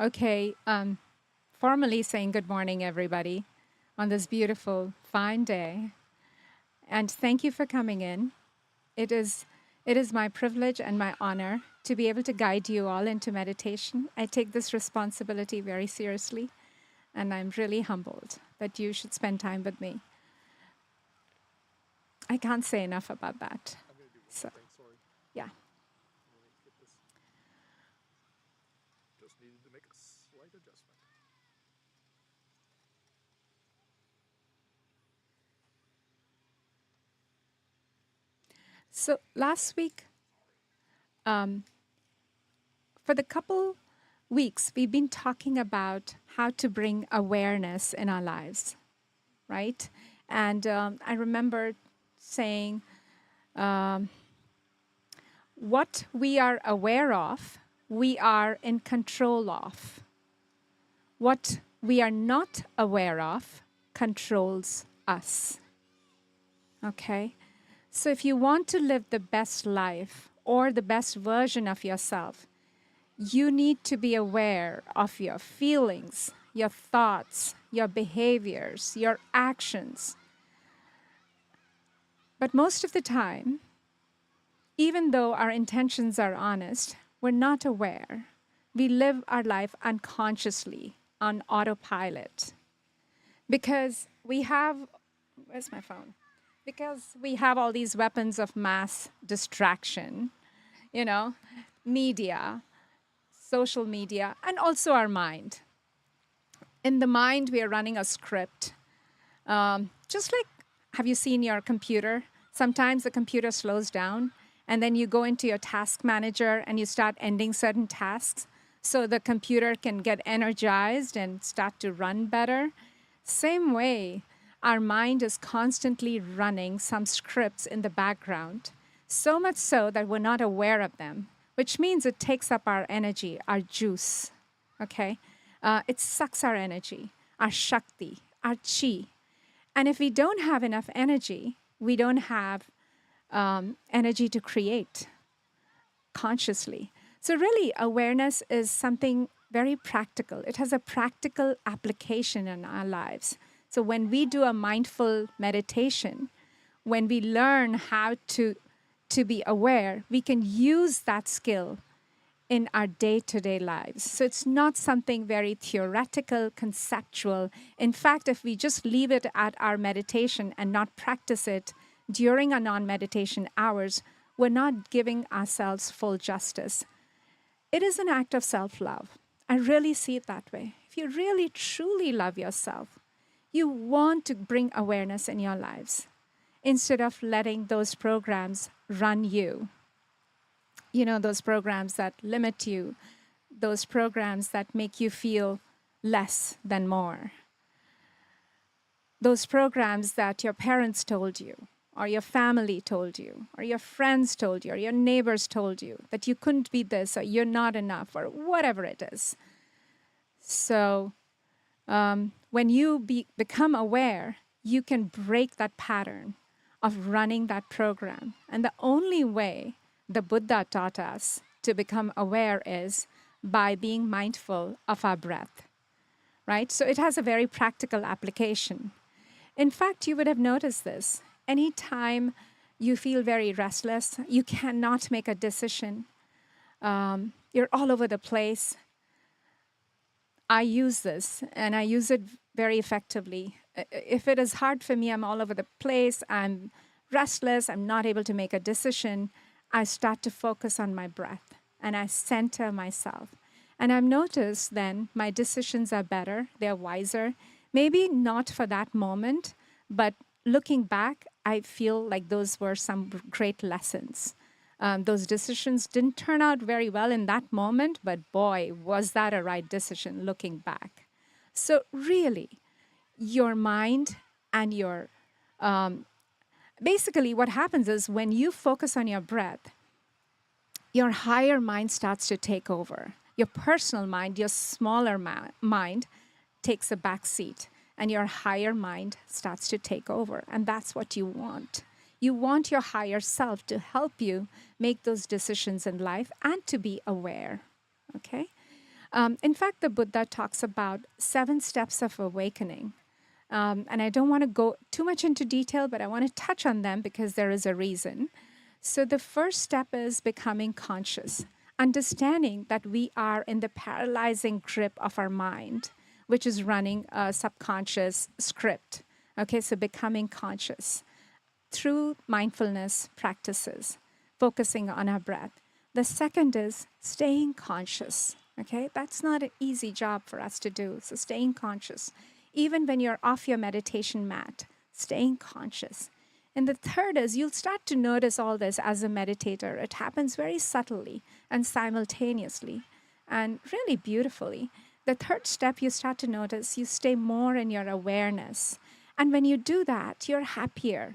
Okay, formally saying good morning, everybody, on this beautiful, fine day. And thank you for coming in. It is, it is my privilege and my honor to be able to guide you all into meditation. I take this responsibility very seriously, and I'm really humbled that you should spend time with me. I can't say enough about that. I'm going to do one So, thing, sorry. yeah. Let me get this. Just needed to make a slight adjustment. So last week, for the couple weeks, we've been talking about how to bring awareness in our lives, right? And I remember saying, what we are aware of, we are in control of. What we are not aware of controls us. Okay? So if you want to live the best life or the best version of yourself, you need to be aware of your feelings, your thoughts, your behaviors, your actions. But most of the time, even though our intentions are honest, we're not aware. We live our life unconsciously on autopilot because we have, where's my phone? Because we have all these weapons of mass distraction, you know, media, social media, and also our mind. In the mind, we are running a script. Just like, have you seen your computer? Sometimes the computer slows down, and then you go into your task manager and you start ending certain tasks so the computer can get energized and start to run better. Same way, our mind is constantly running some scripts in the background, so much so that we're not aware of them, which means it takes up our energy, our juice, okay? It sucks our energy, our shakti, our chi. And if we don't have enough energy, we don't have energy to create consciously. So, really, awareness is something very practical. It has a practical application in our lives. So, when we do a mindful meditation, when we learn how to be aware, we can use that skill in our day-to-day lives. So it's not something very theoretical, conceptual. In fact, if we just leave it at our meditation and not practice it during our non-meditation hours, we're not giving ourselves full justice. It is an act of self-love. I really see it that way. If you really, truly love yourself, you want to bring awareness in your lives instead of letting those programs run you. You know, those programs that limit you, those programs that make you feel less than more, those programs that your parents told you, or your family told you, or your friends told you, or your neighbors told you that you couldn't be this, or you're not enough, or whatever it is. So when you become aware, you can break that pattern of running that program. And the only way the Buddha taught us to become aware is by being mindful of our breath, right? So it has a very practical application. In fact, you would have noticed this. Anytime you feel very restless, you cannot make a decision, you're all over the place. I use this, and I use it very effectively. If it is hard for me, I'm all over the place, I'm restless, I'm not able to make a decision, I start to focus on my breath, and I center myself. And I've noticed then my decisions are better, they're wiser. Maybe not for that moment, but looking back, I feel like those were some great lessons. Those decisions didn't turn out very well in that moment, but boy, was that a right decision looking back. So really, your mind and your, basically what happens is when you focus on your breath, your higher mind starts to take over. Your personal mind, your smaller mind takes a back seat, and your higher mind starts to take over. And that's what you want. You want your higher self to help you make those decisions in life and to be aware, okay? In fact, the Buddha talks about 7 steps of awakening. And I don't want to go too much into detail, but I want to touch on them because there is a reason. So the first step is becoming conscious, understanding that we are in the paralyzing grip of our mind, which is running a subconscious script. Okay, so becoming conscious through mindfulness practices, focusing on our breath. The second is staying conscious. Okay, that's not an easy job for us to do. So staying conscious, even when you're off your meditation mat, staying conscious. And the third is you'll start to notice all this as a meditator. It happens very subtly and simultaneously and really beautifully. The third step, you start to notice you stay more in your awareness. And when you do that, you're happier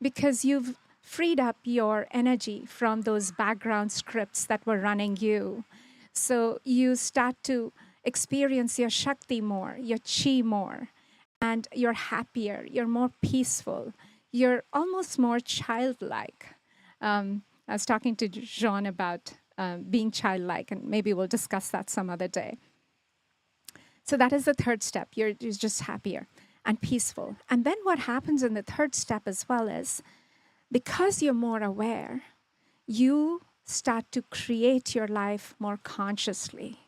because you've freed up your energy from those background scripts that were running you. So you start to experience your Shakti more, your Chi more, and you're happier, you're more peaceful, you're almost more childlike. I was talking to Jean about being childlike, and maybe we'll discuss that some other day. So that is the third step. You're just happier and peaceful. And then what happens in the third step as well is, because you're more aware, you start to create your life more consciously.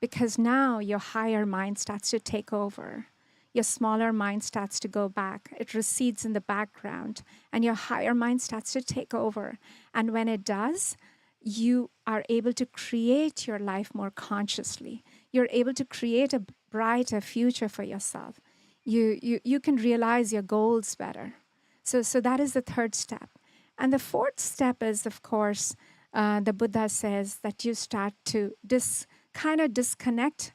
Because now your higher mind starts to take over. Your smaller mind starts to go back. It recedes in the background, and your higher mind starts to take over. And when it does, you are able to create your life more consciously. You're able to create a brighter future for yourself. You can realize your goals better. So that is the third step. And the fourth step is, of course, the Buddha says that you start to kind of disconnect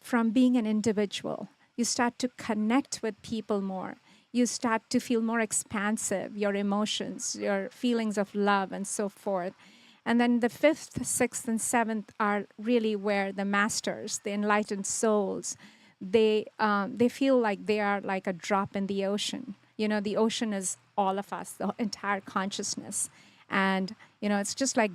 from being an individual. You start to connect with people more. You start to feel more expansive, your emotions, your feelings of love, and so forth. And then the fifth, sixth, and seventh are really where the masters, the enlightened souls, they feel like they are like a drop in the ocean. You know, the ocean is all of us, the entire consciousness. And, you know, it's just like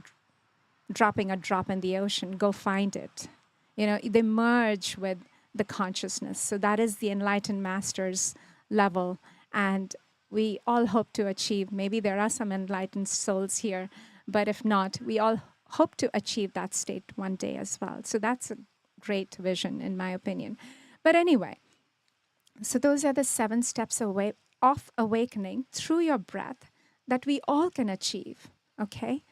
dropping a drop in the ocean. Go find it. You know, they merge with the consciousness. So that is the enlightened masters level. And we all hope to achieve, maybe there are some enlightened souls here, but if not, we all hope to achieve that state one day as well. So that's a great vision, in my opinion. But anyway, so those are the 7 steps away of awakening through your breath that we all can achieve, okay?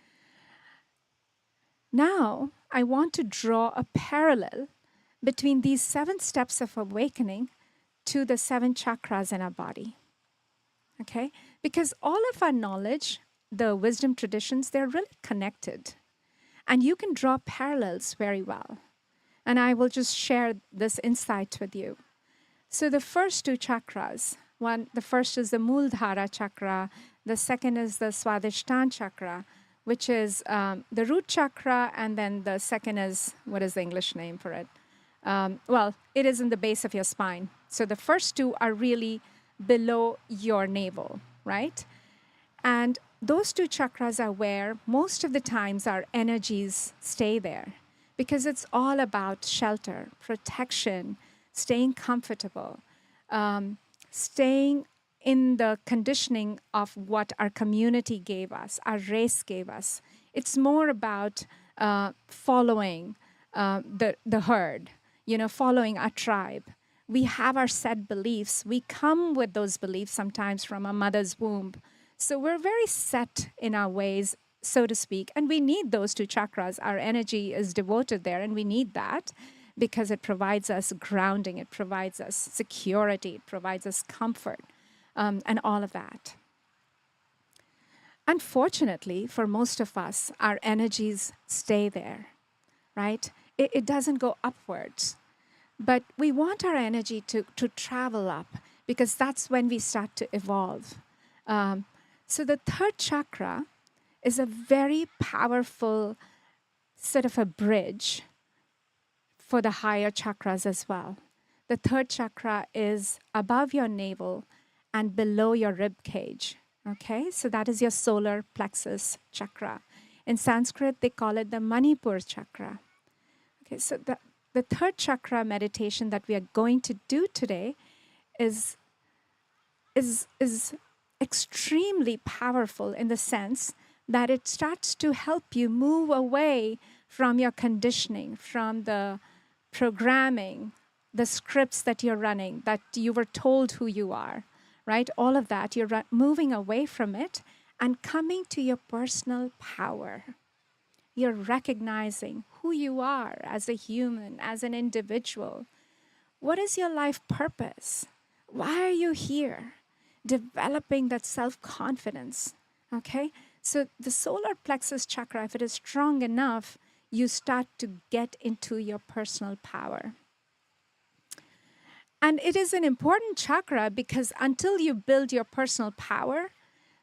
Now, I want to draw a parallel between these 7 steps of awakening to the 7 chakras in our body, okay? Because all of our knowledge, the wisdom traditions, they're really connected. And you can draw parallels very well. And I will just share this insight with you. So the first 2 chakras, the first is the Muladhara chakra, the second is the Swadhisthana chakra, which is the root chakra, and then the second is, what is the English name for it? Well, it is in the base of your spine. So the first 2 are really below your navel, right? And those 2 chakras are where most of the times our energies stay there, because it's all about shelter, protection, staying comfortable, staying in the conditioning of what our community gave us, our race gave us. It's more about following the herd, you know, following our tribe. We have our set beliefs. We come with those beliefs sometimes from a mother's womb. So we're very set in our ways, so to speak, and we need those 2 chakras. Our energy is devoted there, and we need that because it provides us grounding, it provides us security, it provides us comfort, and all of that. Unfortunately, for most of us, our energies stay there, right? It doesn't go upwards. But we want our energy to travel up, because that's when we start to evolve. So the third chakra is a very powerful sort of a bridge for the higher chakras as well. The third chakra is above your navel and below your rib cage. Okay, so that is your solar plexus chakra. In Sanskrit, they call it the Manipur chakra. Okay, so the third chakra meditation that we are going to do today is extremely powerful in the sense that it starts to help you move away from your conditioning, from the programming, the scripts that you're running, that you were told who you are, right? All of that, you're moving away from it and coming to your personal power. You're recognizing who you are as a human, as an individual. What is your life purpose? Why are you here? Developing that self-confidence, okay? So the solar plexus chakra, if it is strong enough, you start to get into your personal power. And it is an important chakra because until you build your personal power,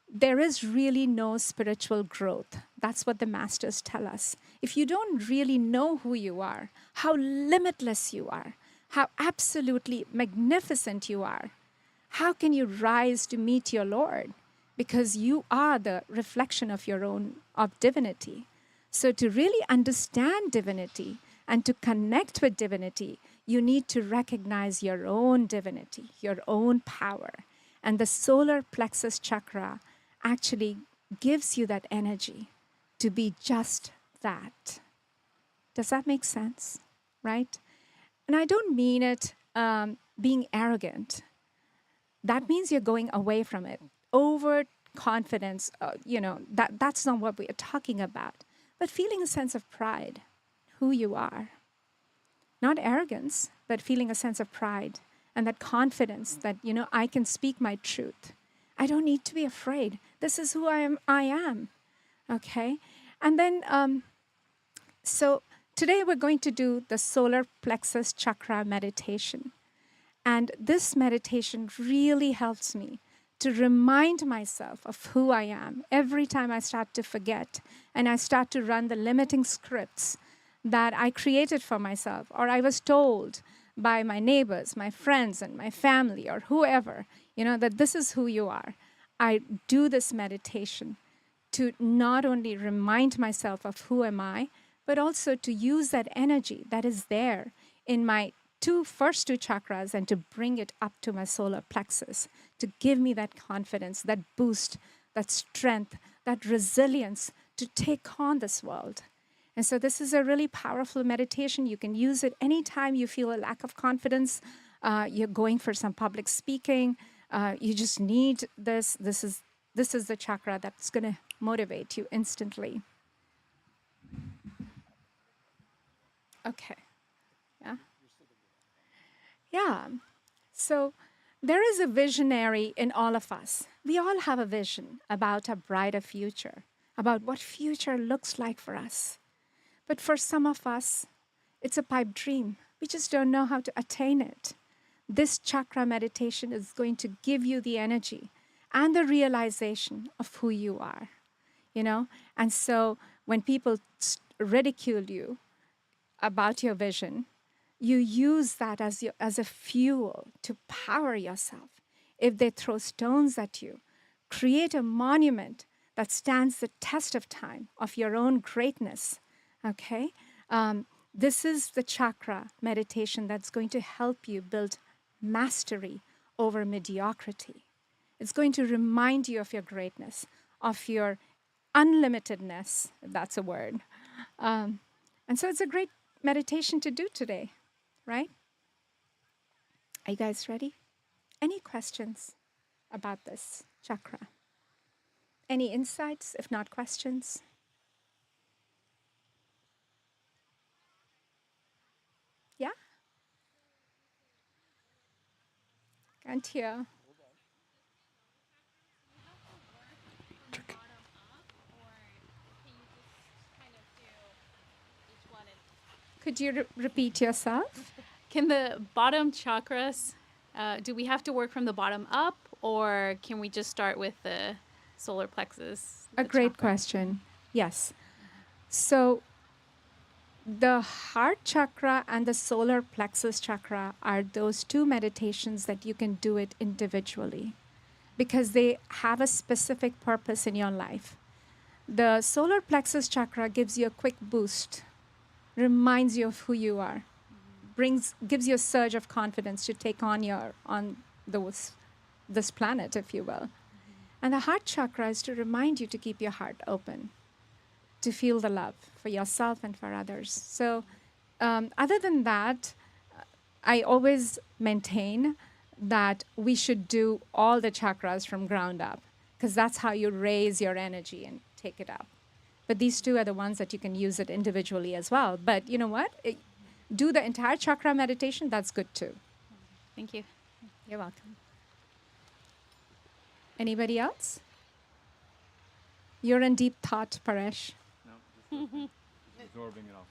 there is really no spiritual growth. That's what the masters tell us. If you don't really know who you are, how limitless you are, how absolutely magnificent you are, how can you rise to meet your Lord? Because you are the reflection of your own, of divinity. So to really understand divinity and to connect with divinity, you need to recognize your own divinity, your own power. And the solar plexus chakra actually gives you that energy to be just that. Does that make sense? Right? And I don't mean it being arrogant. That means you're going away from it. Overconfidence, that's not what we are talking about. But feeling a sense of pride, who you are. Not arrogance, but feeling a sense of pride and that confidence that, I can speak my truth. I don't need to be afraid. This is who I am. Okay? And then, so today we're going to do the solar plexus chakra meditation. And this meditation really helps me to remind myself of who I am every time I start to forget and I start to run the limiting scripts that I created for myself or I was told by my neighbors, my friends, and my family or whoever, that this is who you are. I do this meditation to not only remind myself of who am I, but also to use that energy that is there in my first two chakras and to bring it up to my solar plexus, to give me that confidence, that boost, that strength, that resilience to take on this world. And so this is a really powerful meditation. You can use it anytime you feel a lack of confidence. You're going for some public speaking. You just need this. This is the chakra that's going to motivate you instantly. Okay. Yeah. Yeah. So there is a visionary in all of us. We all have a vision about a brighter future, about what future looks like for us. But for some of us, it's a pipe dream. We just don't know how to attain it. This chakra meditation is going to give you the energy and the realization of who you are, And so when people ridicule you about your vision, you use that as a fuel to power yourself. If they throw stones at you, create a monument that stands the test of time of your own greatness. Okay? This is the chakra meditation that's going to help you build mastery over mediocrity. It's going to remind you of your greatness, of your unlimitedness, if that's a word. And so it's a great meditation to do today, right? Are you guys ready? Any questions about this chakra? Any insights, if not questions? Yeah? Can't hear. Check. Could you repeat yourself? Can the bottom chakras, do we have to work from the bottom up, or can we just start with the solar plexus? A great chakra? question. Yes. So the heart chakra and the solar plexus chakra are those two meditations that you can do it individually because they have a specific purpose in your life. The solar plexus chakra gives you a quick boost, reminds you of who you are, gives you a surge of confidence to take on this planet, if you will. And the heart chakra is to remind you to keep your heart open, to feel the love for yourself and for others. So other than that, I always maintain that we should do all the chakras from ground up, because that's how you raise your energy and take it up. But these two are the ones that you can use it individually as well. But you know what? Do the entire chakra meditation, that's good too. Thank you. You're welcome. Anybody else? You're in deep thought, Paresh. No, just absorbing it all.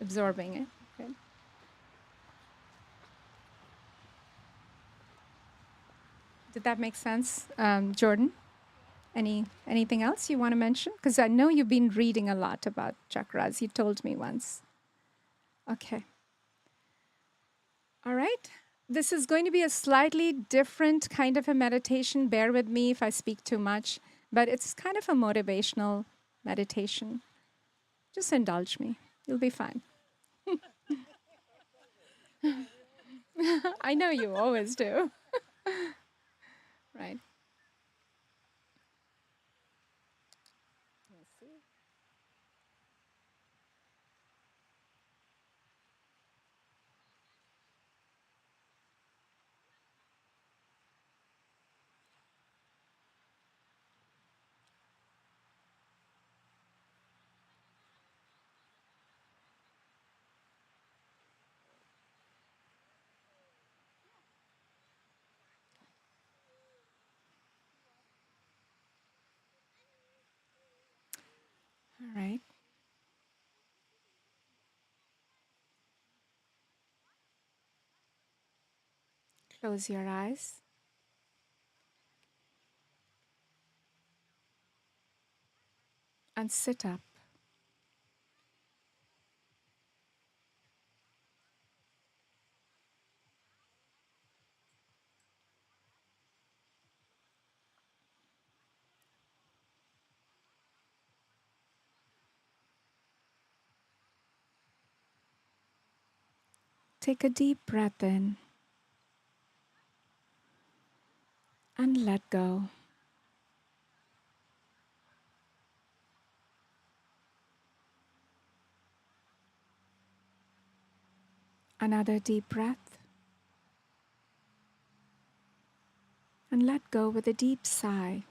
Absorbing it. Okay. Did that make sense, Jordan? Anything else you want to mention? Because I know you've been reading a lot about chakras. You told me once. Okay. All right. This is going to be a slightly different kind of a meditation. Bear with me if I speak too much, but it's kind of a motivational meditation. Just indulge me. You'll be fine. I know you always do. Right. All right. Close your eyes. And sit up. Take a deep breath in and let go. Another deep breath and let go with a deep sigh.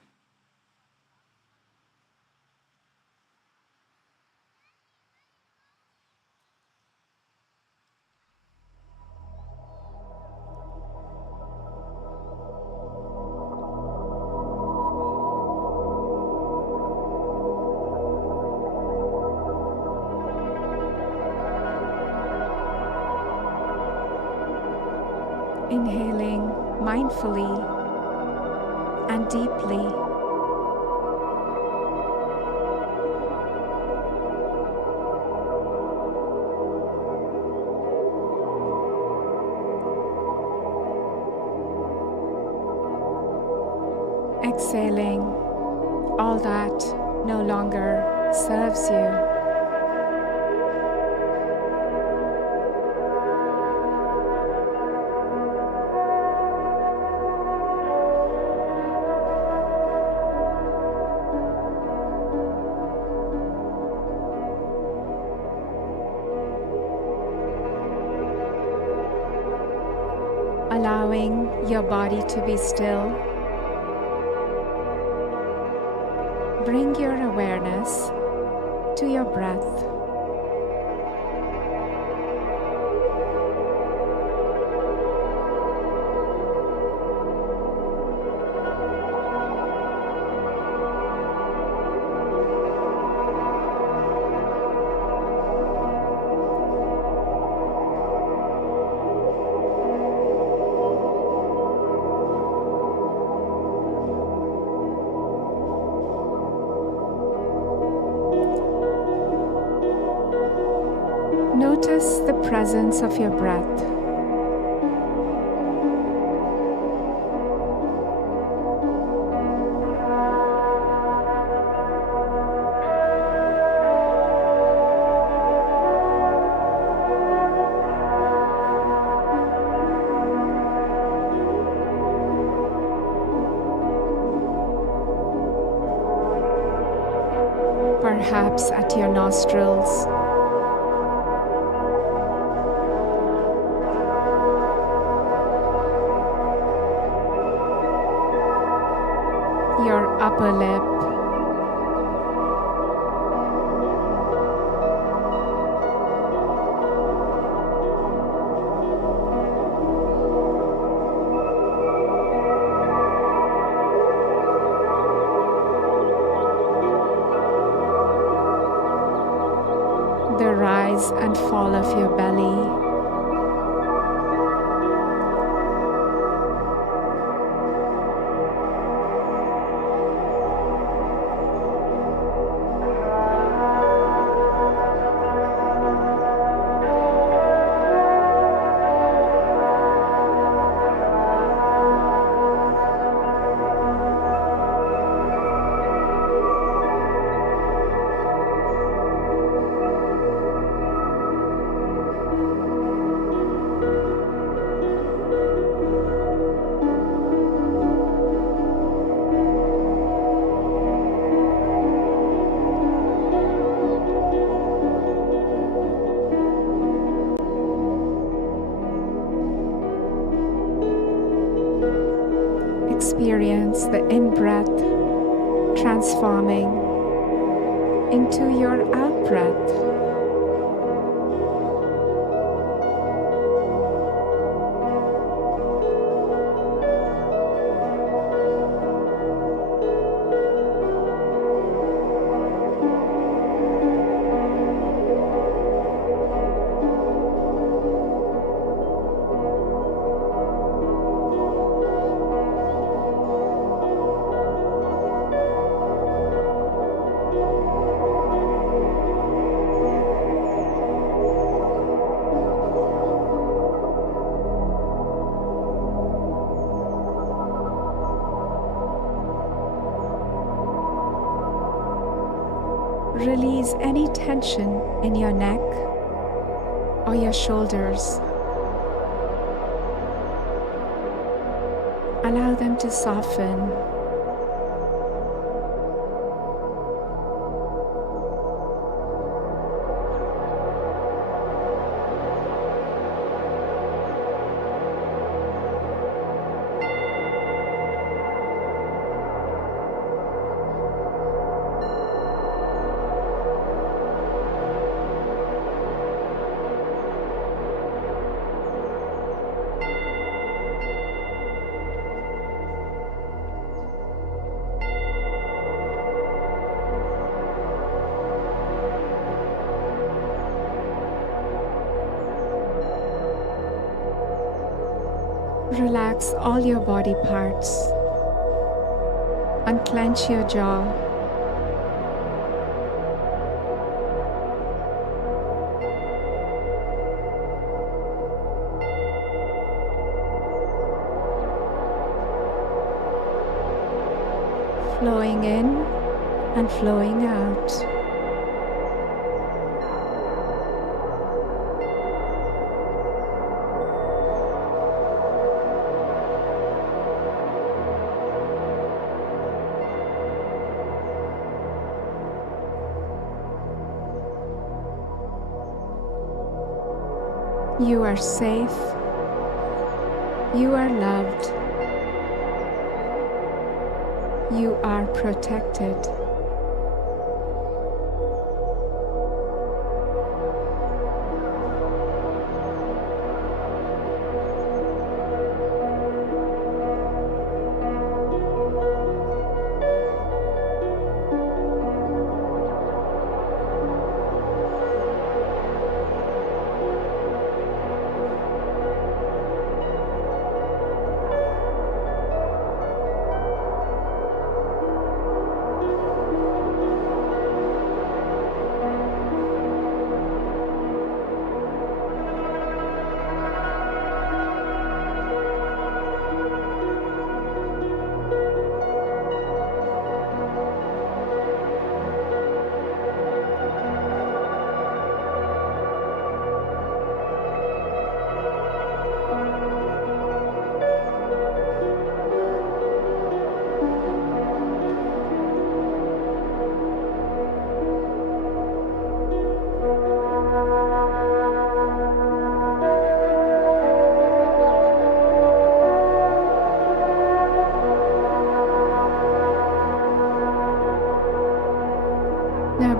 Inhaling mindfully and deeply. Exhaling all that no longer serves you. Allowing your body to be still. Bring your awareness to your breath. Notice the presence of your breath. perhaps at your nostrils. Your upper lip. The rise and fall of your belly. Experience the in-breath transforming into your out-breath. Release any tension in your neck or your shoulders. Allow them to soften. Relax all your body parts. Unclench your jaw. Flowing in and flowing out. You are safe. You are loved. You are protected.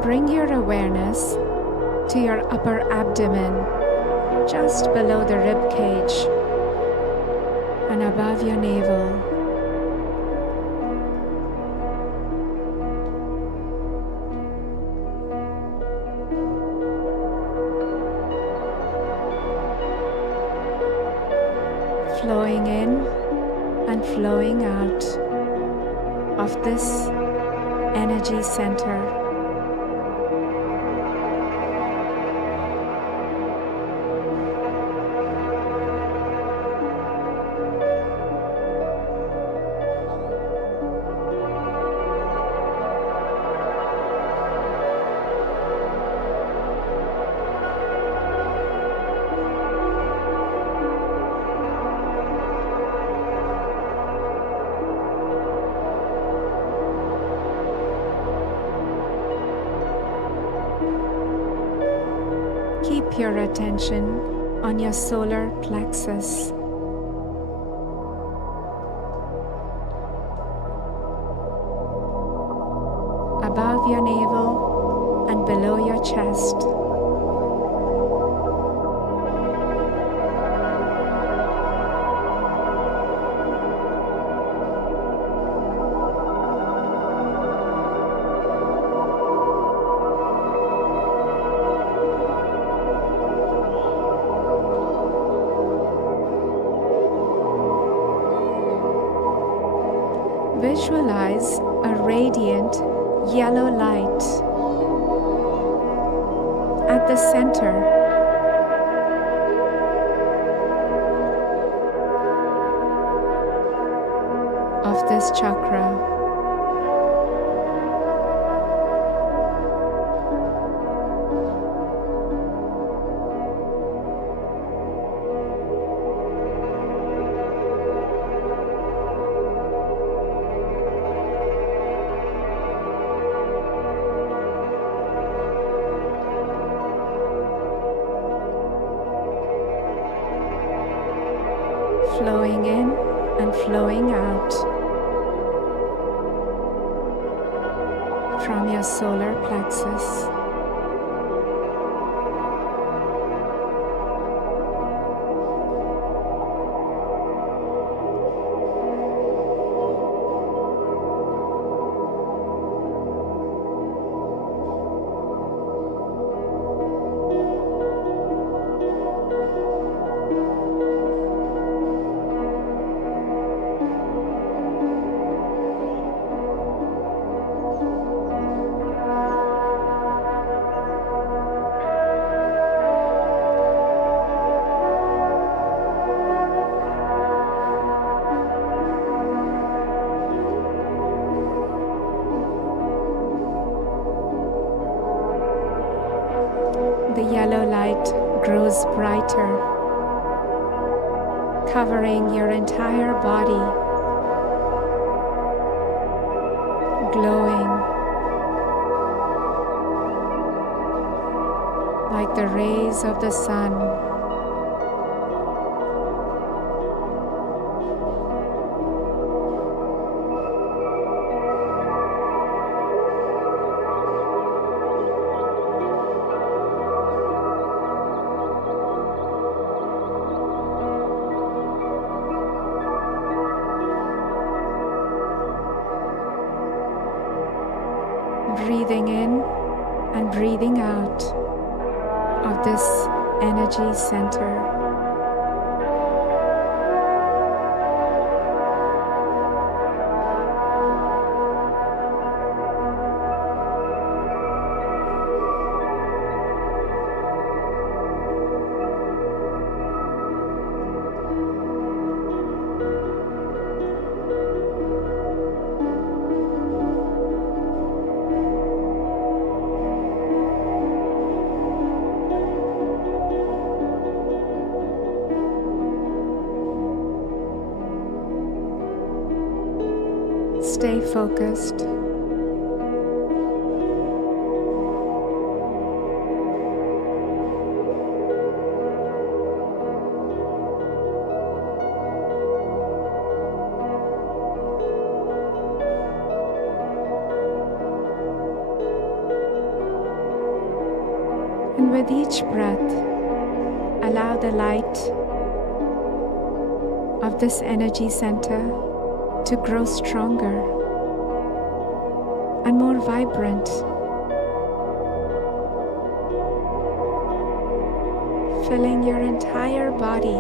Bring your awareness to your upper abdomen, just below the rib cage and above your navel. Flowing in and flowing out of this energy center. Keep your attention on your solar plexus. Above your navel and below your chest. Visualize a radiant yellow light at the center of this chakra. Flowing in and flowing out from your solar plexus. The yellow light grows brighter, covering your entire body, glowing like the rays of the sun. Breathing in and breathing out of this energy center. Stay focused. with each breath, allow the light of this energy center to grow stronger and more vibrant, filling your entire body.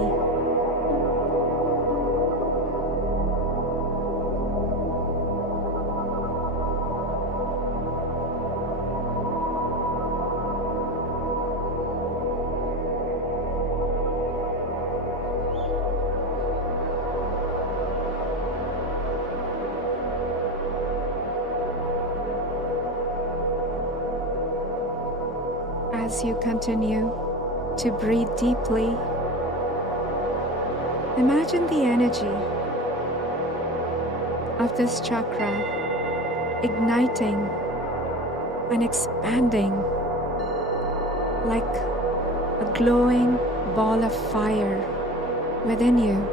As you continue to breathe deeply, imagine the energy of this chakra igniting and expanding like a glowing ball of fire within you.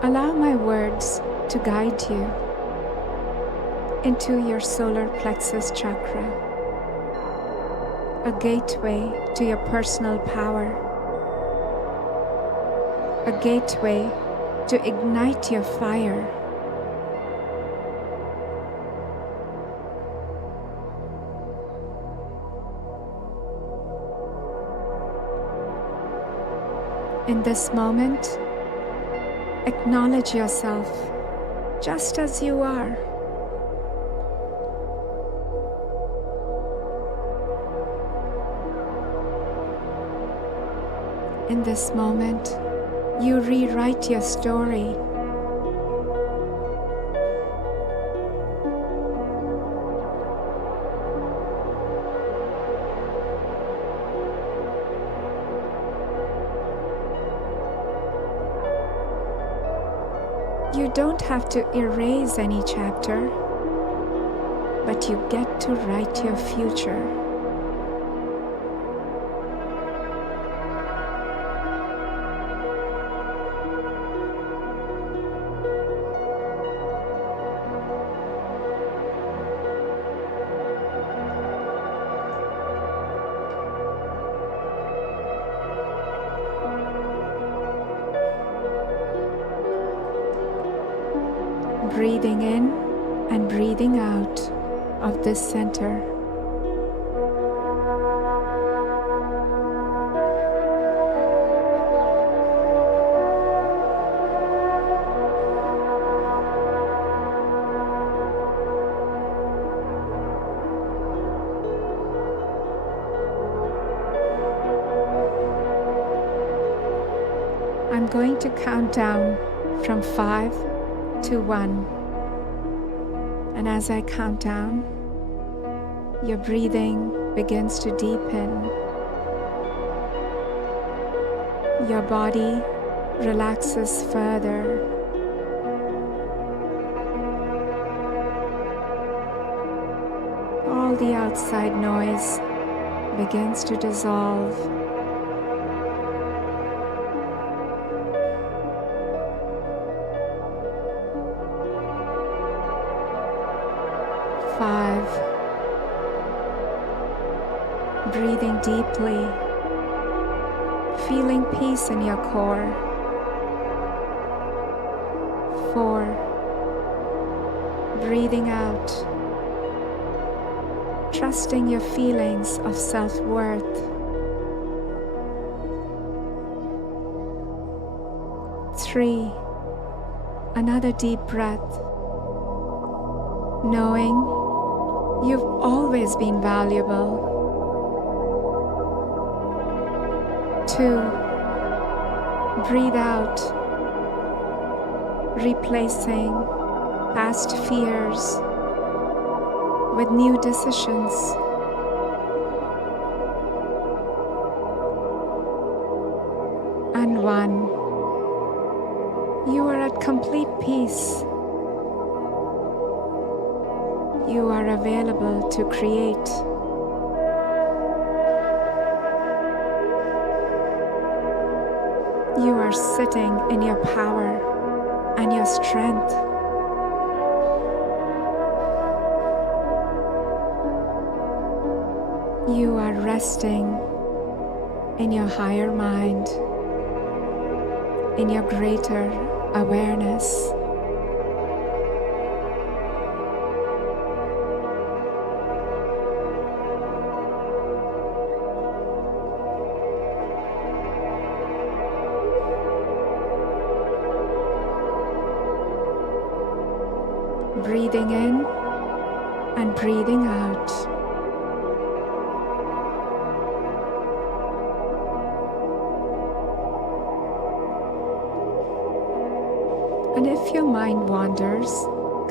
Allow my words to guide you into your solar plexus chakra, a gateway to your personal power, a gateway to ignite your fire. In this moment, acknowledge yourself just as you are. In this moment, you rewrite your story. You don't have to erase any chapter, but you get to write your future. Breathing in and breathing out of this center. I'm going to count down from 5 to 1. And as I count down, your breathing begins to deepen. Your body relaxes further. All the outside noise begins to dissolve. 5. Breathing deeply, feeling peace in your core. 4. Breathing out, trusting your feelings of self-worth. 3. Another deep breath, knowing you've always been valuable. 2. Breathe out, replacing past fears with new decisions. And one, you are at complete peace. You are available to create. You are sitting in your power and your strength. You are resting in your higher mind, in your greater awareness. Breathing in and breathing out. And if your mind wanders,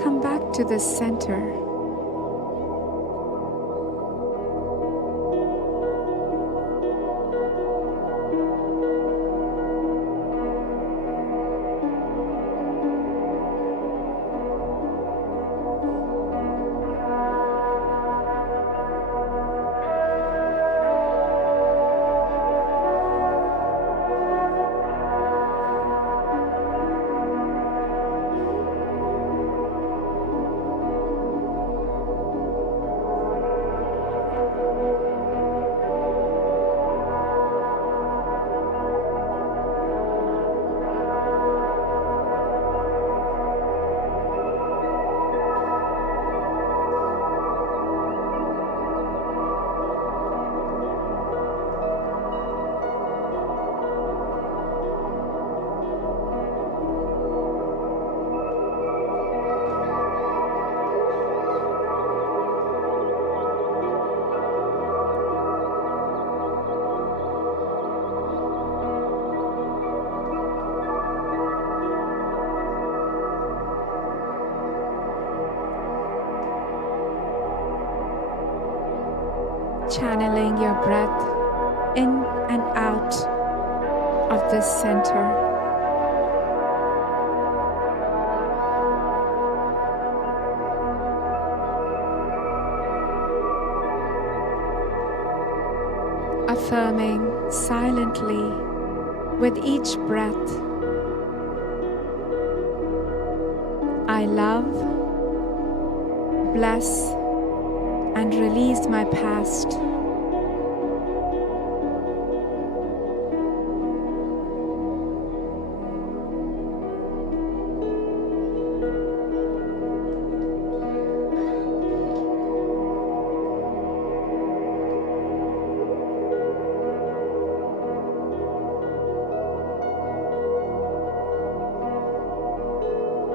come back to the center. Channeling your breath in and out of this center. Affirming silently with each breath, I love, bless, and release my past.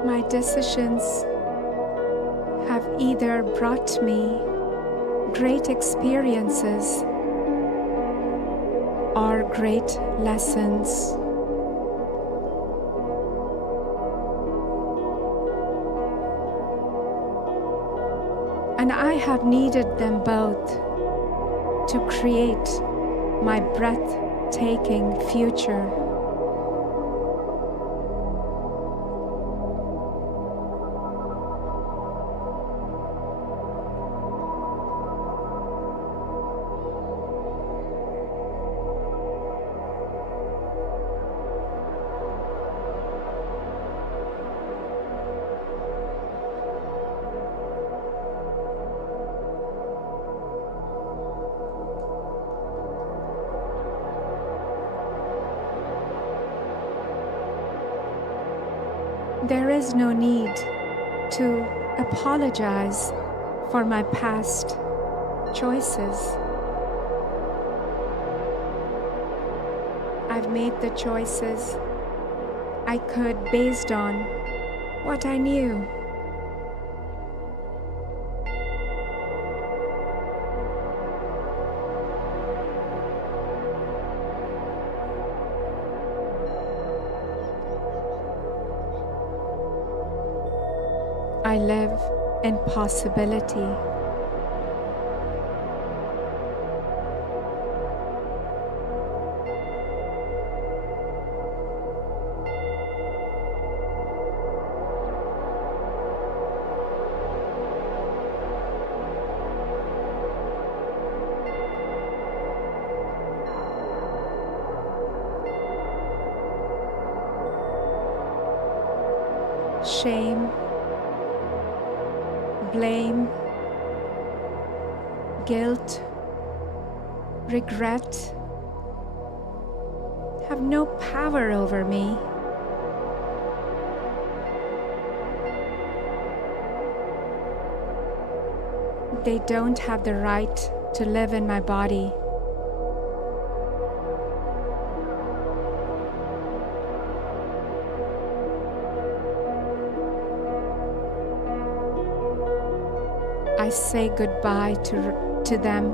My decisions have either brought me great experiences or great lessons. And I have needed them both to create my breathtaking future. There is no need to apologize for my past choices. I've made the choices I could based on what I knew. I live in possibility. shame, blame, guilt, regret have no power over me. They don't have the right to live in my body. I say goodbye to them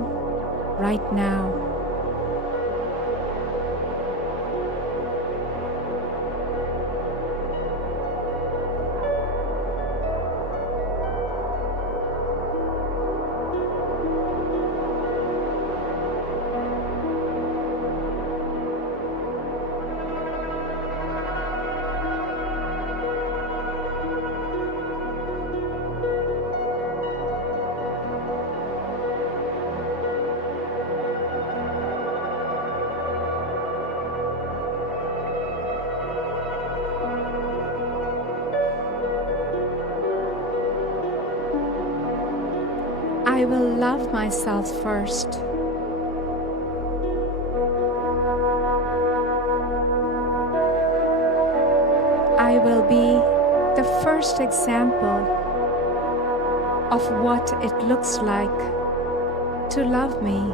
right now. I will love myself first. I will be the first example of what it looks like to love me.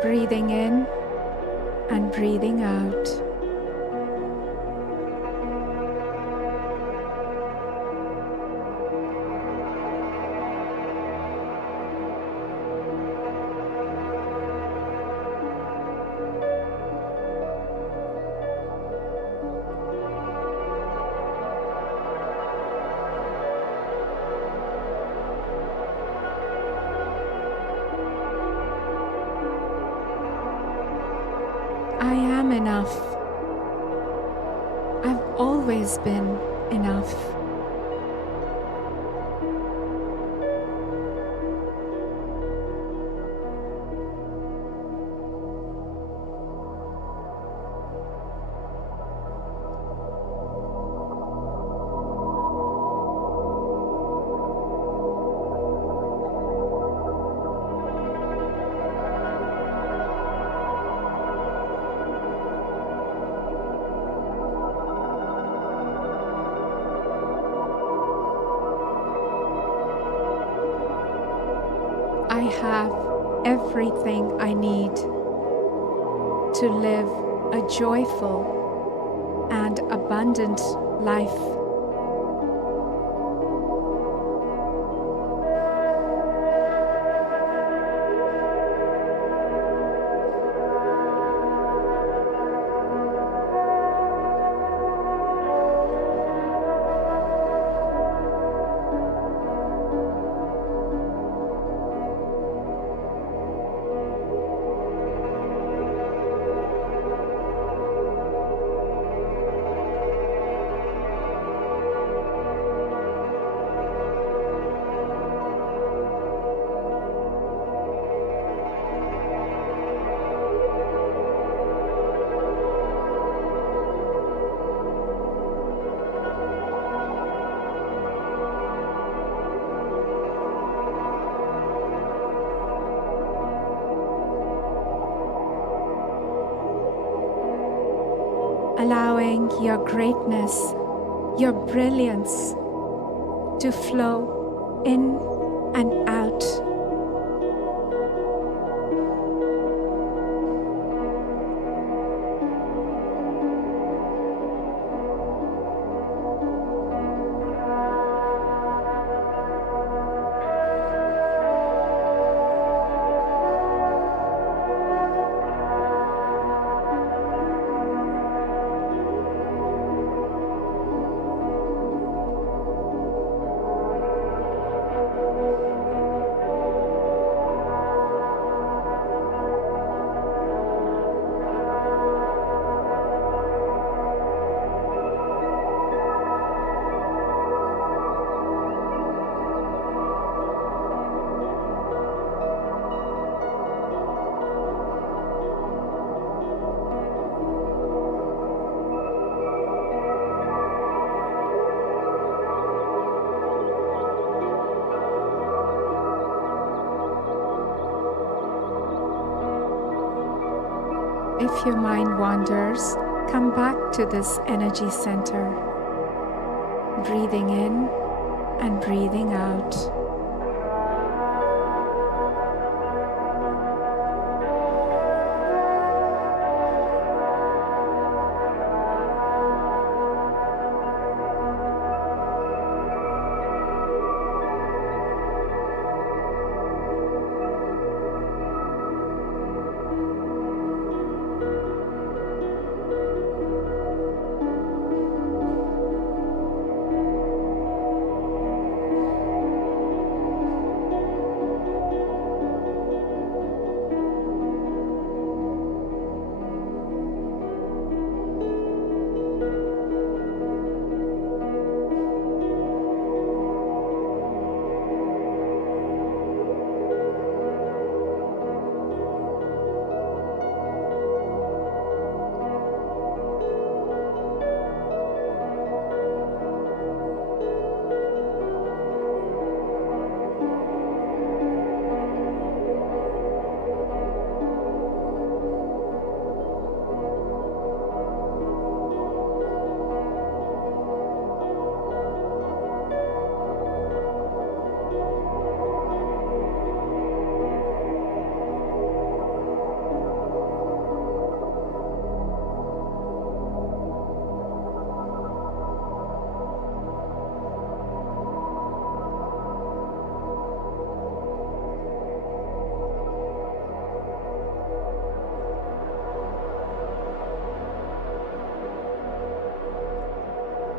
Breathing in and breathing out. I am enough. I've always been enough. I have everything I need to live a joyful and abundant life. Allowing your greatness, your brilliance to flow in and out. If your mind wanders, come back to this energy center, breathing in and breathing out.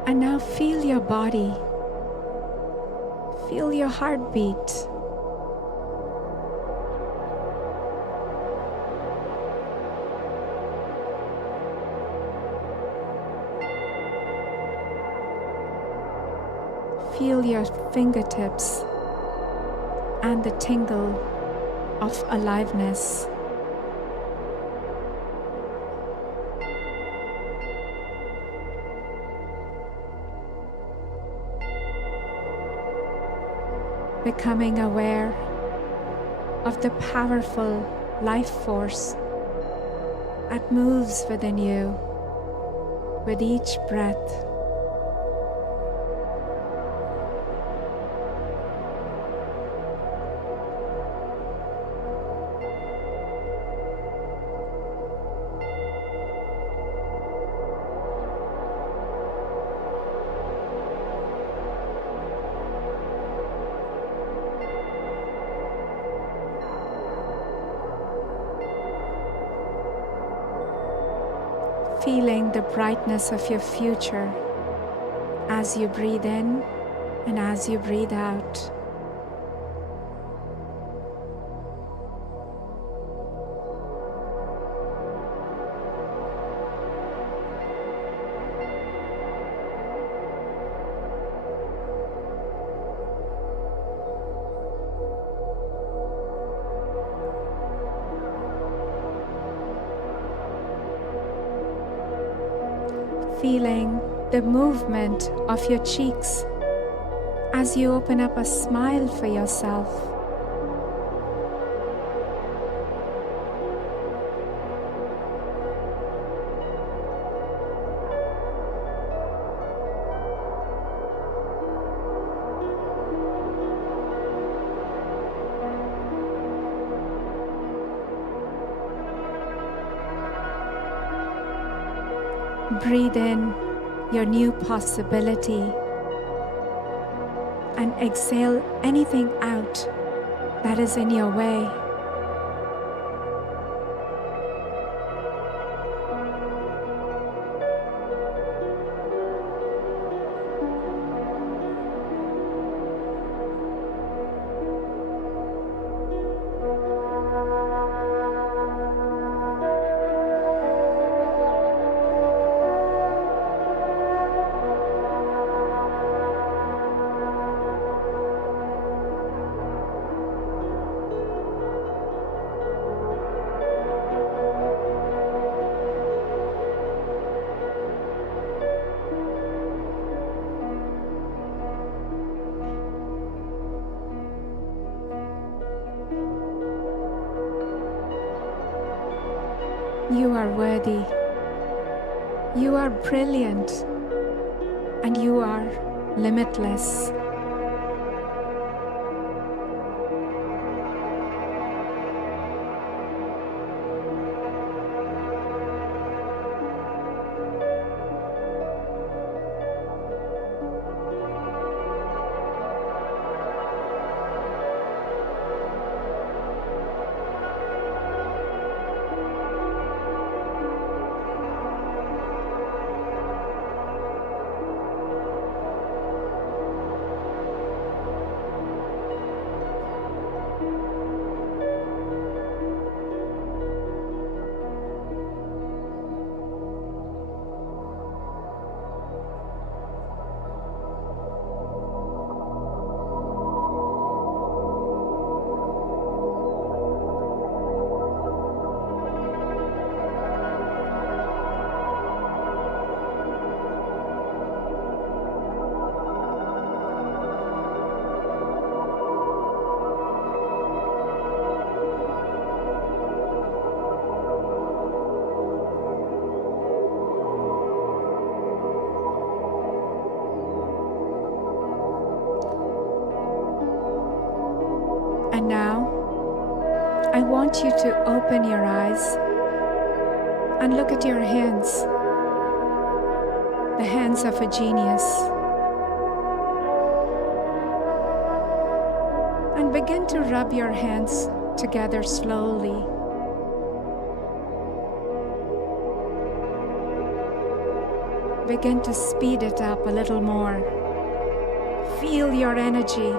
And now feel your body. Feel your heartbeat. Feel your fingertips and the tingle of aliveness. Becoming aware of the powerful life force that moves within you with each breath. Feeling the brightness of your future as you breathe in and as you breathe out. Feeling the movement of your cheeks as you open up a smile for yourself. Breathe in your new possibility and exhale anything out that is in your way. You are worthy. You are brilliant. And you are limitless. And now, I want you to open your eyes and look at your hands, the hands of a genius, and begin to rub your hands together slowly. Begin to speed it up a little more. Feel your energy.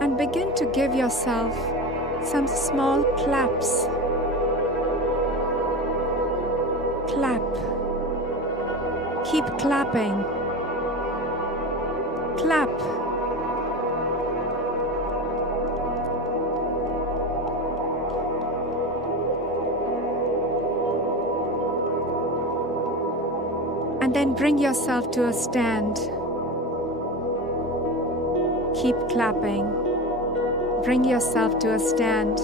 And begin to give yourself some small claps. Clap. Keep clapping. Clap. And then bring yourself to a stand. Keep clapping. Bring yourself to a stand.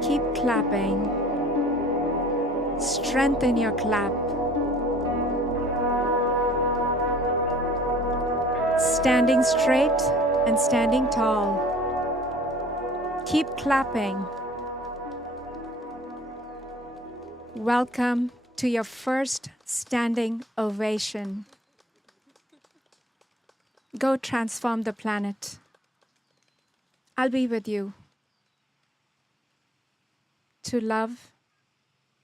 Keep clapping. Strengthen your clap. Standing straight and standing tall. Keep clapping. Welcome to your first standing ovation. Go transform the planet. I'll be with you to love,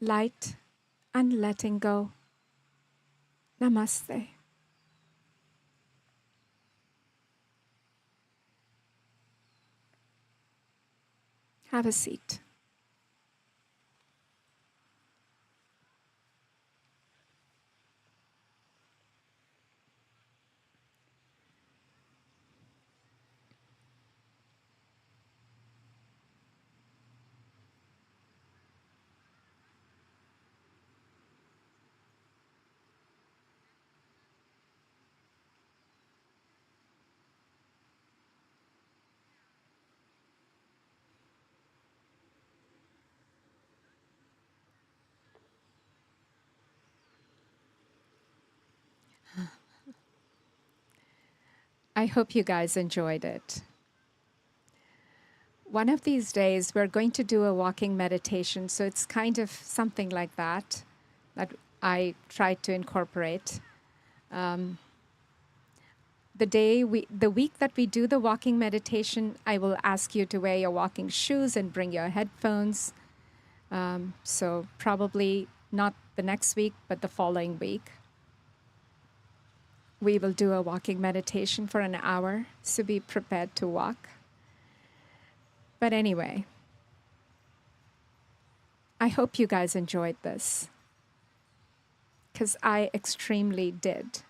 light, and letting go. Namaste. Have a seat. I hope you guys enjoyed it. One of these days, we're going to do a walking meditation. So it's kind of something like that I tried to incorporate. The week that we do the walking meditation, I will ask you to wear your walking shoes and bring your headphones. So probably not the next week, but the following week. We will do a walking meditation for an hour, so be prepared to walk. But anyway, I hope you guys enjoyed this, because I extremely did.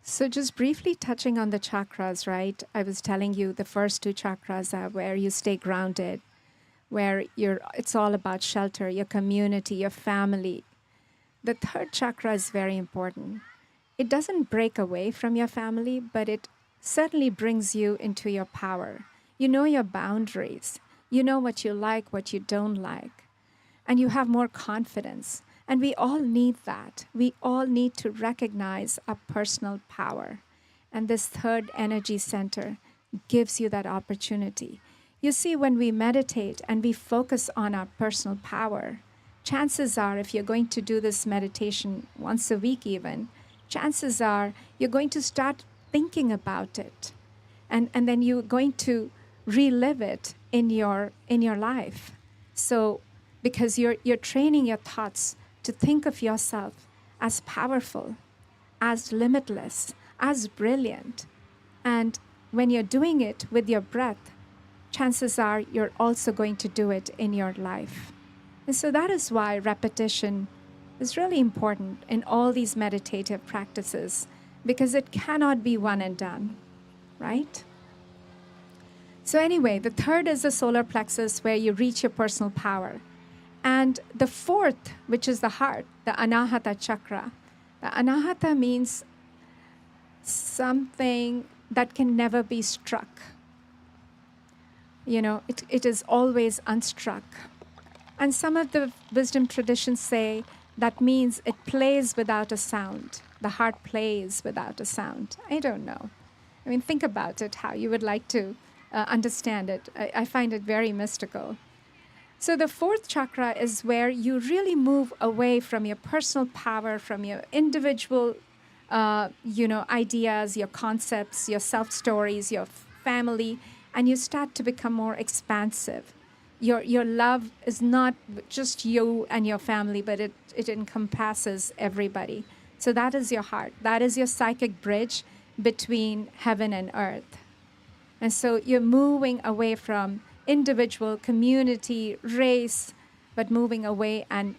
So just briefly touching on the chakras, right? I was telling you the first two chakras are where you stay grounded, where it's all about shelter, your community, your family. The third chakra is very important. it doesn't break away from your family, but it certainly brings you into your power. You know your boundaries. You know what you like, what you don't like. And you have more confidence. And we all need that. We all need to recognize our personal power. And this third energy center gives you that opportunity. You see, when we meditate and we focus on our personal power, chances are, if you're going to do this meditation once a week even, chances are you're going to start thinking about it. And then you're going to relive it in your life. So because you're training your thoughts to think of yourself as powerful, as limitless, as brilliant. And when you're doing it with your breath, chances are you're also going to do it in your life. And so that is why repetition is really important in all these meditative practices, because it cannot be one and done, right? So anyway, the third is the solar plexus, where you reach your personal power. And the fourth, which is the heart, the Anahata chakra. The Anahata means something that can never be struck. You know, it is always unstruck. And some of the wisdom traditions say that means it plays without a sound. The heart plays without a sound. I don't know. I mean, think about it, how you would like to understand it. I find it very mystical. So the fourth chakra is where you really move away from your personal power, from your individual, ideas, your concepts, your self-stories, your family, and you start to become more expansive. Your love is not just you and your family, but it encompasses everybody. So that is your heart. That is your psychic bridge between heaven and earth. And so you're moving away from individual, community, race, but moving away and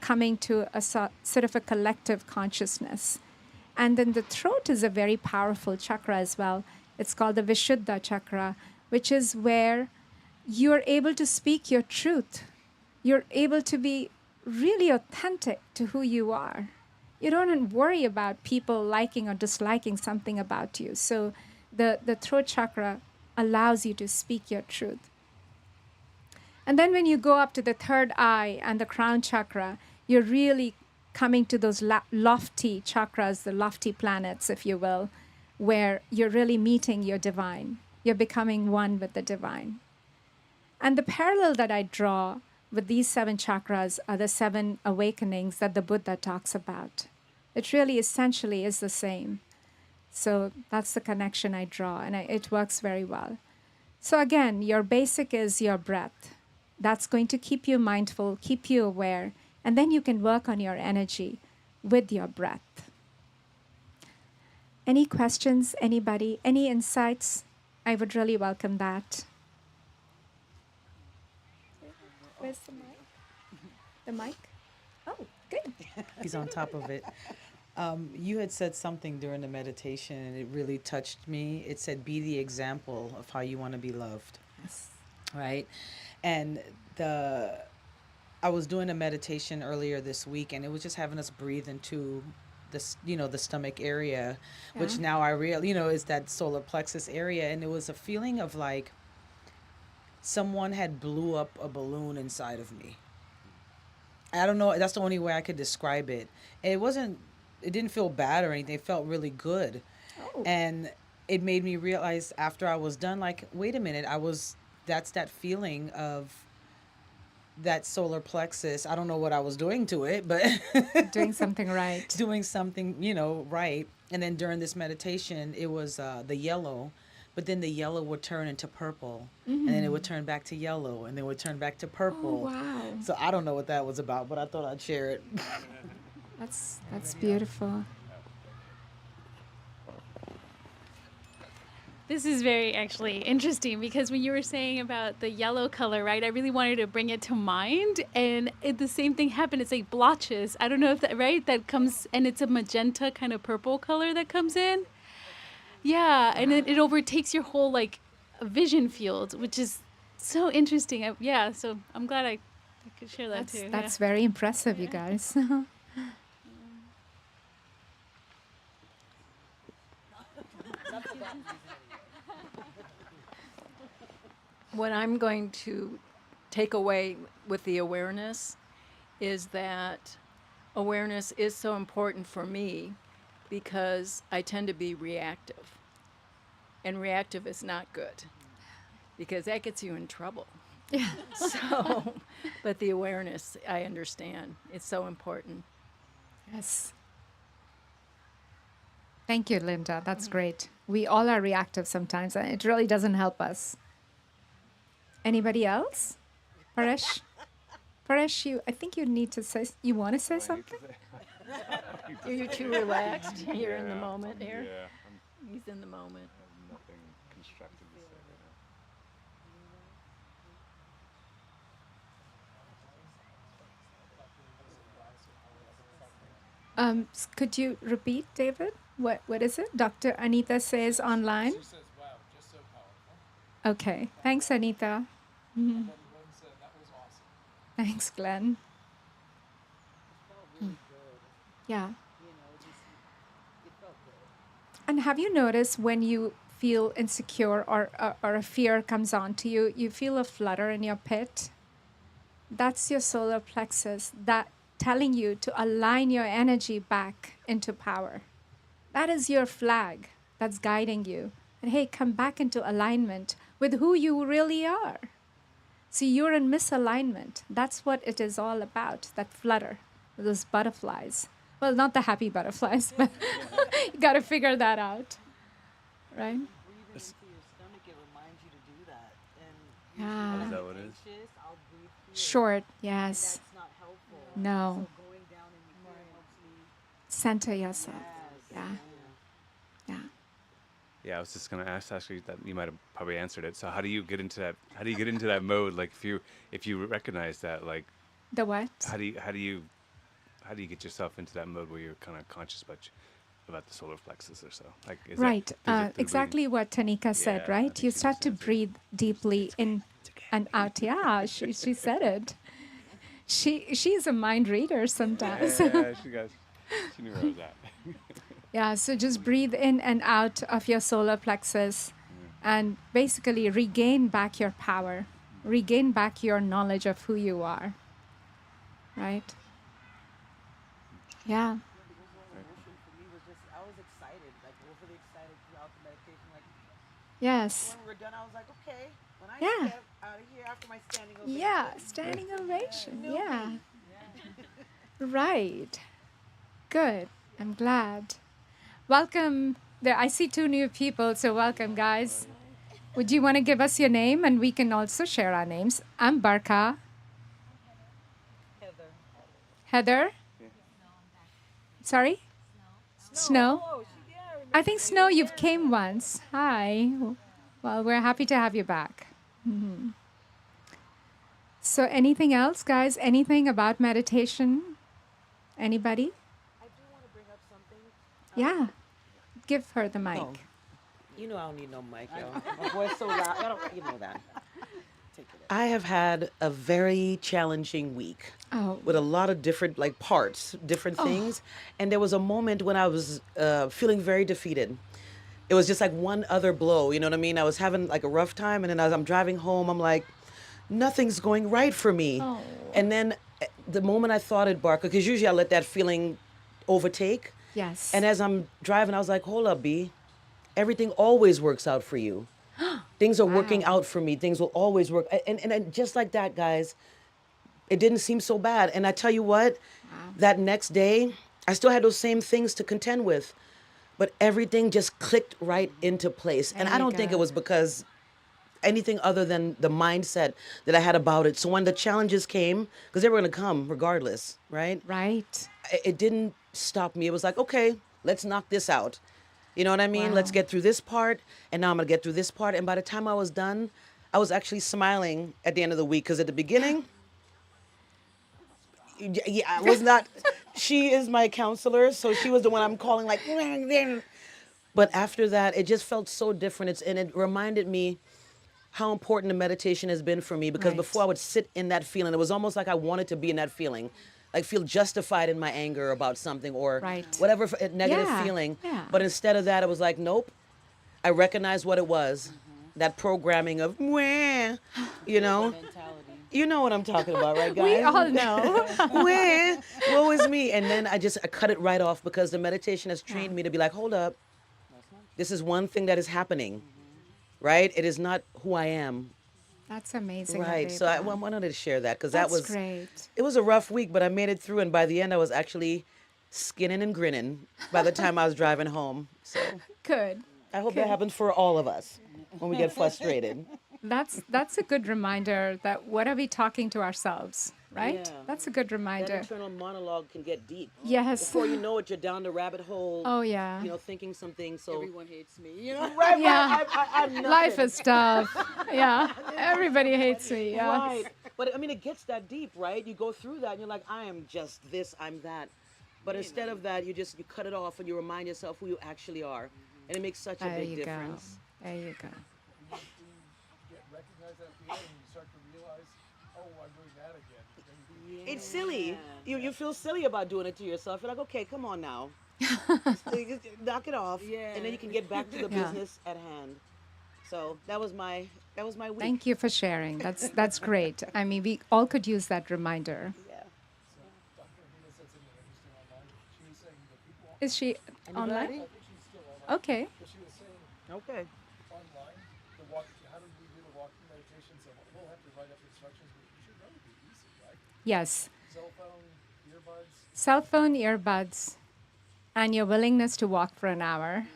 coming to a sort of a collective consciousness. And then the throat is a very powerful chakra as well. It's called the Vishuddha chakra, which is where you're able to speak your truth. You're able to be really authentic to who you are. You don't worry about people liking or disliking something about you. So the throat chakra allows you to speak your truth. And then when you go up to the third eye and the crown chakra, you're really coming to those lofty chakras, the lofty planets, if you will, where you're really meeting your divine. You're becoming one with the divine. And the parallel that I draw with these 7 chakras are the 7 awakenings that the Buddha talks about. It really essentially is the same. So that's the connection I draw, and it works very well. So again, your basic is your breath. That's going to keep you mindful, keep you aware, and then you can work on your energy with your breath. Any questions, anybody? Any insights? I would really welcome that. Where's the mic? The mic? Oh, good. He's on top of it. You had said something during the meditation, and it really touched me. It said, be the example of how you want to be loved. Yes. Right? And I was doing a meditation earlier this week, and it was just having us breathe into this, the stomach area, which now I really, is that solar plexus area. And it was a feeling of like someone had blew up a balloon inside of me. I don't know. That's the only way I could describe it. It didn't feel bad or anything. It felt really good. Oh. And it made me realize after I was done, like, wait a minute, that's that feeling of that solar plexus. I don't know what I was doing to it, but Doing something right. doing something, right. And then during this meditation, it was the yellow, but then the yellow would turn into purple, and then it would turn back to yellow, and then it would turn back to purple. Oh, wow. So I don't know what that was about, but I thought I'd share it. That's beautiful. This is very actually interesting because when you were saying about the yellow color, right, I really wanted to bring it to mind. And the same thing happened. It's like blotches. I don't know if that, right, that comes, and it's a magenta kind of purple color that comes in. Yeah, and it overtakes your whole like vision field, which is so interesting. So I'm glad I could share that too. That's very impressive, you guys. What I'm going to take away with the awareness is that awareness is so important for me because I tend to be reactive. And reactive is not good because that gets you in trouble. Yeah. So, but the awareness, I understand. It's so important. Yes. Thank you, Linda. That's great. We all are reactive sometimes, and it really doesn't help us. Anybody else? Paresh? Paresh, I think you need to say, you want to say something? You're too relaxed. You're in the Yeah. moment here. Yeah, He's in the moment. I have nothing constructive to say right now. Could you repeat, David? What is it? Dr. Anita says online. She says, wow, just so powerful. Okay. Thanks, Anita. And then Glenn said, that was awesome. Thanks, Glenn. Yeah. And have you noticed when you feel insecure or a fear comes on to you, you feel a flutter in your pit? That's your solar plexus that telling you to align your energy back into power. That is your flag that's guiding you. And hey, come back into alignment with who you really are. See, you're in misalignment. That's what it is all about, that flutter, those butterflies. Well, not the happy butterflies, but you got to figure that out, right? Breathing into your stomach, it reminds you to do that. And Yeah. Is that what it is? anxious, I'll breathe here. Short, And yes. that's not helpful. No. So going down in the here helps me. Center yourself. Yes. Yeah. Yeah. Yeah, I was just gonna ask you that. You might have probably answered it. So how do you get into that? How do you get into that mode? Like if you recognize that, like The what? how do you get yourself into that mode where you're kind of conscious about the solar plexus or so? Like is Right. that through Exactly what Tanika said, Yeah, I right? think You she start just to answered it. breathe deeply in and out. Yeah, she said it. She's a mind reader sometimes. Yeah, she knew where I was at. Yeah, so just breathe in and out of your solar plexus and basically regain back your power, regain back your knowledge of who you are. Right? Yeah. Emotion for me was just, I was excited, like overly excited throughout the meditation. Like Yes. when we were done, I was like, okay, when I Yeah. step out of here after my standing ovation. Yeah, standing ovation. new Yeah. me. Right. Good. I'm glad. Welcome. There, I see two new people, so welcome, guys. Would you want to give us your name, and we can also share our names? I'm Barkha. Heather. Heather. Sorry. Snow. Oh, yeah, I remember. I think Snow, you've came once. Hi. Well, we're happy to have you back. Mhm. So, anything else, guys? Anything about meditation? Anybody? I do want to bring up something. Yeah. Give her the mic. No. You know I don't need no mic, y'all. My voice so loud. I don't, you know that. I have had a very challenging week Oh, with a lot of different like parts, different things. And there was a moment when I was feeling very defeated. It was just like one other blow, you know what I mean? I was having like a rough time, and then as I'm driving home, I'm like, nothing's going right for me. Oh. And then the moment I thought it, Barkha, because usually I let that feeling overtake. yes. And as I'm driving, I was like, hold up, B. Everything always works out for you. Things are working Wow. out for me. Things will always work. And just like that, guys, it didn't seem so bad. And I tell you what, that next day, I still had those same things to contend with. But everything just clicked right into place. And There I you don't think it go. was because anything other than the mindset that I had about it. So when the challenges came, because they were going to come regardless, right? Right. It didn't stop me. It was like, okay, let's knock this out. You know what I mean? Let's Wow. get through this part, and now I'm gonna get through this part. And by the time I was done, I was actually smiling at the end of the week, because at the beginning, yeah, I was not. She is my counselor, so she was the one I'm calling like. But after that, it just felt so different. And it reminded me how important the meditation has been for me, because Right. before I would sit in that feeling, it was almost like I wanted to be in that feeling, like feel justified in my anger about something or Right. whatever negative Yeah, feeling. yeah. But instead of that, it was like, nope, I recognized what it was. That programming of, "Mwah," you know? Mentality. You know what I'm talking about, right, guys? We all know. Mwah, woe is me. And then I cut it right off because the meditation has trained me to be like, hold up. This is one thing that is happening, right? It is not who I am. That's amazing. Right. So I Aveda. wanted to share that because That's great. it was a rough week, but I made it through. And by the end, I was actually skinning and grinning by the time I was driving home. So Good. I hope that happens for all of us when we get frustrated. That's a good reminder that what are we talking to ourselves, right? Yeah. That's a good That reminder. internal monologue can get deep. Yes. Before you know it, you're down the rabbit hole. Oh yeah. Thinking something. So Everyone hates me. You know? right, Yeah. I'm nothing. Life is tough. Yeah. Everybody hates me. Yeah. Right. But I mean, it gets that deep, right? You go through that and you're like, I am just this, I'm that. But instead of that, you cut it off and you remind yourself who you actually are. And it makes such a There big you difference. go. There you go. When you recognize that feeling and you start to realize, oh, I'm doing that again. Then you It's silly. You feel silly about doing it to yourself. You're like, okay, come on now. Just knock it off. Yeah. And then you can get back to the Yeah. business at hand. So that was my week. Thank you for sharing. That's great. I mean, we all could use that reminder. Yeah. Dr. Hina said something interesting online. She was saying that people, Is she online? Anybody? she's still online, Okay. but she was saying Okay. online, how do we do the walking meditations? And we'll have to write up instructions, but it should really be easy, right? Yes. Cell phone, earbuds. Cell phone, earbuds, and your willingness to walk for an hour.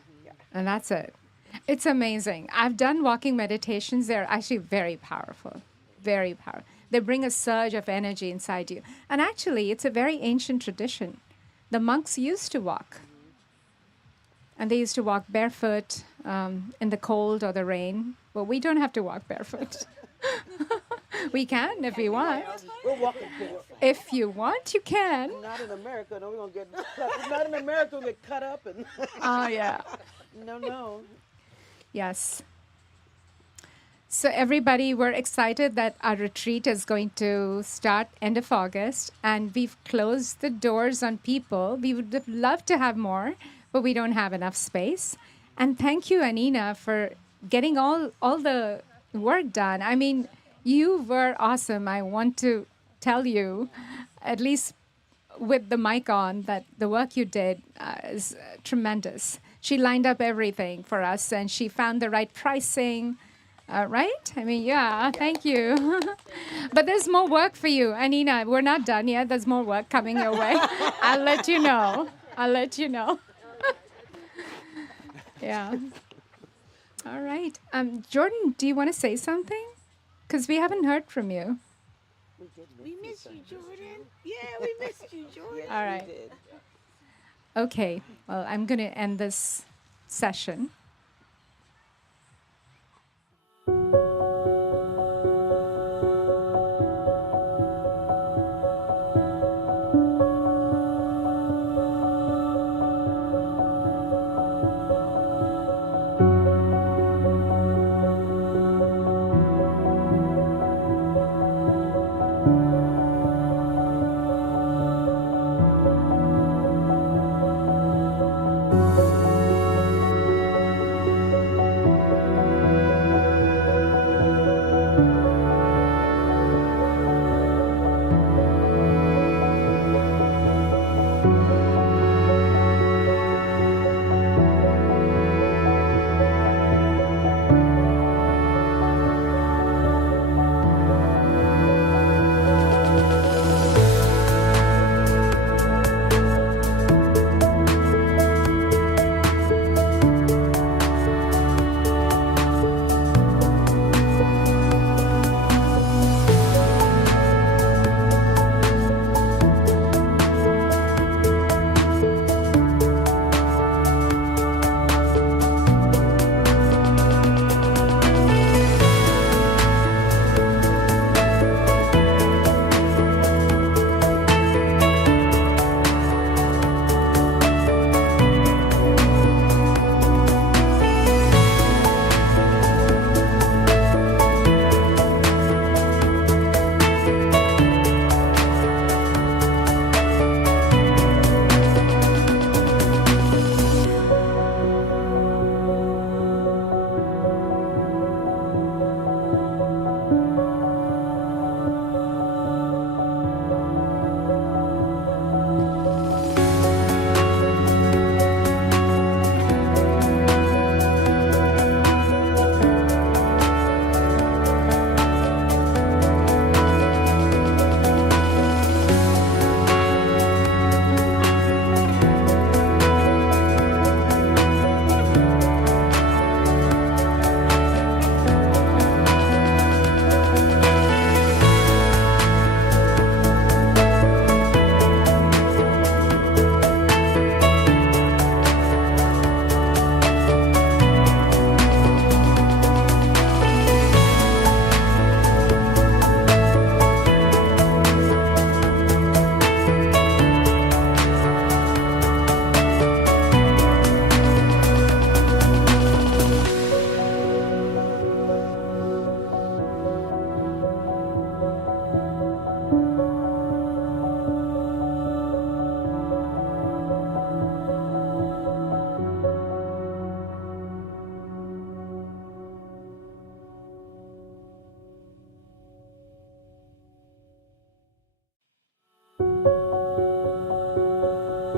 And that's it. It's amazing. I've done walking meditations. They're actually very powerful. Very powerful. They bring a surge of energy inside you. And actually, it's a very ancient tradition. The monks used to walk. And they used to walk barefoot in the cold or the rain. But we don't have to walk barefoot. We can if we want. We're walking barefoot. If you want, you can. Not in America. No, we're gonna get not in America. We'll get cut up and Oh, yeah. no. Yes. So everybody, we're excited that our retreat is going to start end of August, and we've closed the doors on people. We would have loved to have more, but we don't have enough space. And thank you, Anina, for getting all the work done. I mean, you were awesome. I want to tell you, at least with the mic on, that the work you did is tremendous. She lined up everything for us, and she found the right pricing, right? I mean, yeah, thank you. But there's more work for you. Anina, we're not done yet. There's more work coming your way. I'll let you know. Yeah. All right. Jordan, do you want to say something? Because we haven't heard from you. We miss you, Jordan. Yeah, we missed you, Jordan. All right. Okay. Well, I'm going to end this session.